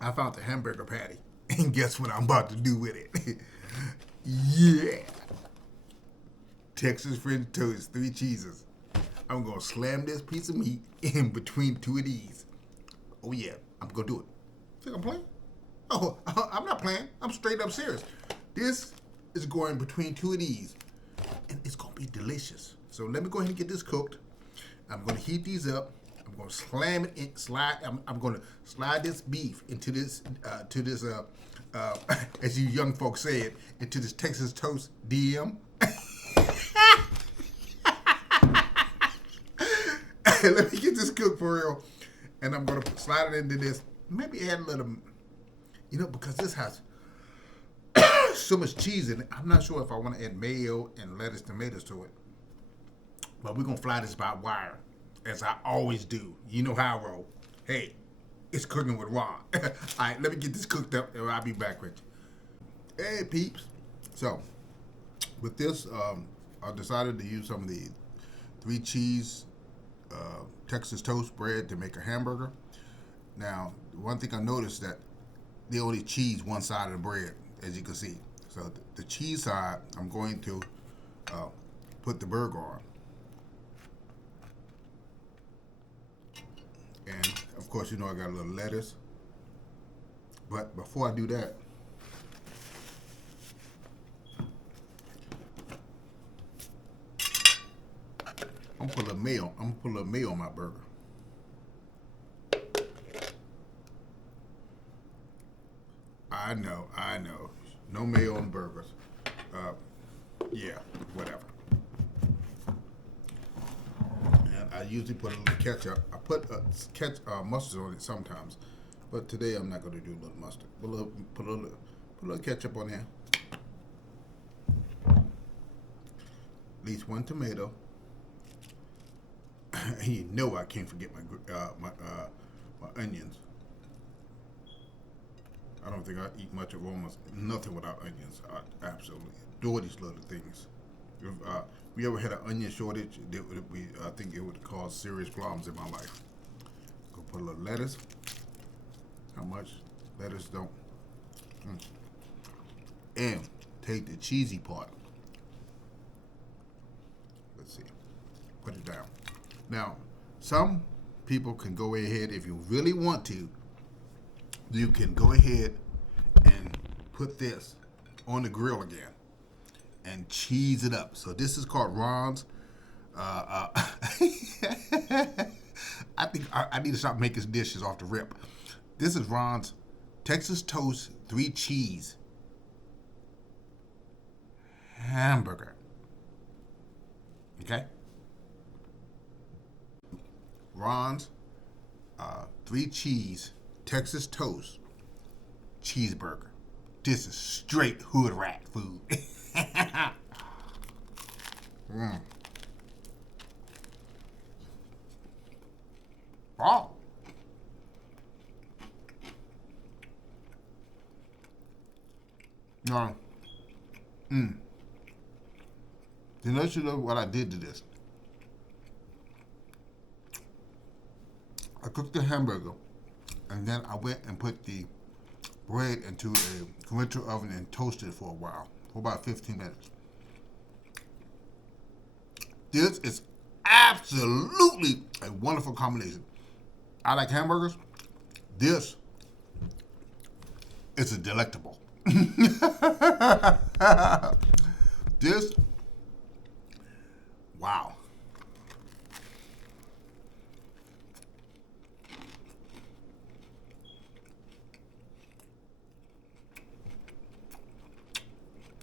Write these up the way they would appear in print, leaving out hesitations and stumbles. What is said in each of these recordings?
I found the hamburger patty. And guess what I'm about to do with it? Yeah. Texas French toast, 3 cheeses. I'm gonna slam this piece of meat in between 2 of these. Oh yeah, I'm gonna do it. Think I'm playing? Oh, I'm not playing. I'm straight up serious. This is going between 2 of these, and it's gonna be delicious. So let me go ahead and get this cooked. I'm gonna heat these up. I'm gonna slam it in, slide. I'm gonna slide this beef into this, as you young folks say it, into this Texas toast DM. Let me get this cooked for real, and I'm gonna slide it into this. Maybe add a little, because this has so much cheese in it. I'm not sure if I want to add mayo and lettuce, tomatoes to it. But we're gonna fly this by wire, as I always do. You know how I roll. Hey, it's cooking with Ron. All right, let me get this cooked up, and I'll be back with you. Hey, peeps. So, with this, I decided to use some of the 3 cheese Texas toast bread to make a hamburger. Now, one thing I noticed that they only cheese one side of the bread, as you can see. So the cheese side, I'm going to put the burger on. And of course, I got a little lettuce. But before I do that, I'm gonna put a little mayo. I'm gonna put a little mayo on my burger. I know. No mayo on burgers. Yeah, whatever. And I usually put a little ketchup. I put mustard on it sometimes, but today I'm not going to do a little mustard. Put a little ketchup on there. At least one tomato. And you know I can't forget my onions. I don't think I eat much aromas, nothing without onions. I absolutely adore these little things. If we ever had an onion shortage, I think it would cause serious problems in my life. Go put a little lettuce. How much? Lettuce don't. And take the cheesy part. Let's see. Put it down. Now, some people can go ahead, if you really want to, you can go ahead and put this on the grill again and cheese it up. So this is called Ron's. I think I need to stop making dishes off the rip. This is Ron's Texas Toast 3 Cheese Hamburger. Okay? Ron's 3 Cheese Texas Toast Cheeseburger. This is straight hood rat food. Oh. No. Then let you know what I did to this. I cooked the hamburger, and then I went and put the bread into a conventional oven and toasted it for a while, for about 15 minutes. This is absolutely a wonderful combination. I like hamburgers. This is a delectable. This, wow.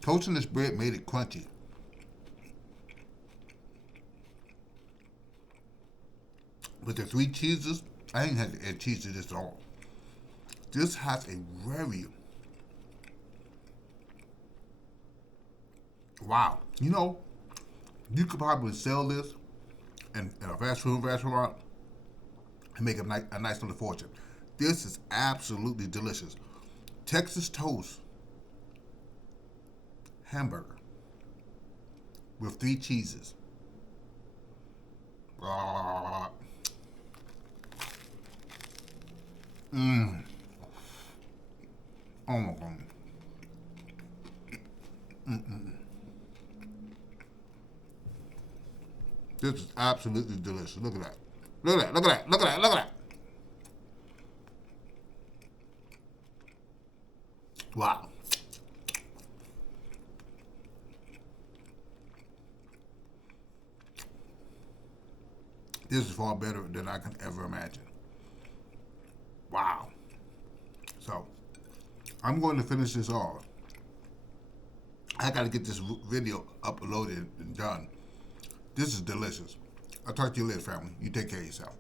Toasting this bread made it crunchy. With the 3 cheeses, I ain't had to add cheese to this at all. This has a very, wow. You could probably sell this in a fast food restaurant and make a nice little fortune. This is absolutely delicious. Texas toast hamburger with 3 cheeses. Oh my God. This is absolutely delicious. Look at that. Look at that. Look at that. Look at that. Look at that. Wow. This is far better than I can ever imagine. Wow. So, I'm going to finish this off. I got to get this video uploaded and done. This is delicious. I'll talk to you later, family. You take care of yourself.